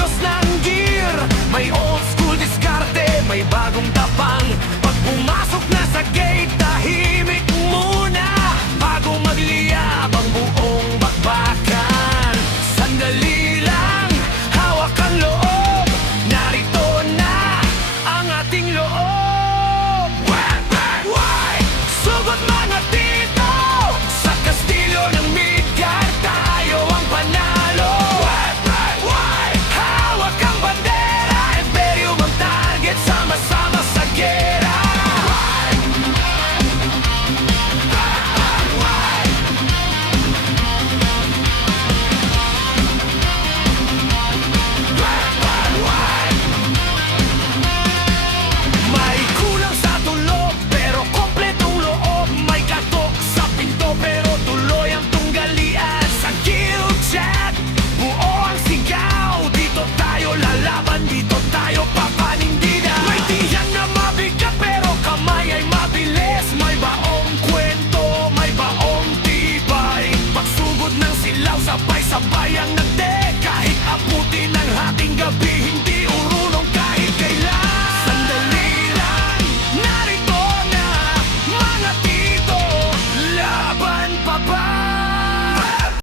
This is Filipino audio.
ayos ng gear. May old school diskarte, may bagong tapang. Pag pumasok na sa gate, tahimik muna bago magliyab ang buong bakbakan. Sandali lang, hawak ang loob. Narito na ang ating loob. Sugot mga tito, sa kastilyo ng Midgard tayo ang panalo. Hawak ang bandera, Imperium ang target, sama-sama sa gera. May kulang sa tulog pero kompletong loob. May katok sa pinto pero tuloy ang tunggalian. Sa guild chat, buo ang sigaw. Dito tayo lalaban, dito tayo papanindigan. May tiyan na mabigat pero kamay ay mabilis. May baong kwento, may baong tibay. Pagsugod ng silaw, sabay-sabay ang nagte. Kahit abutin ng hating gabi, hindi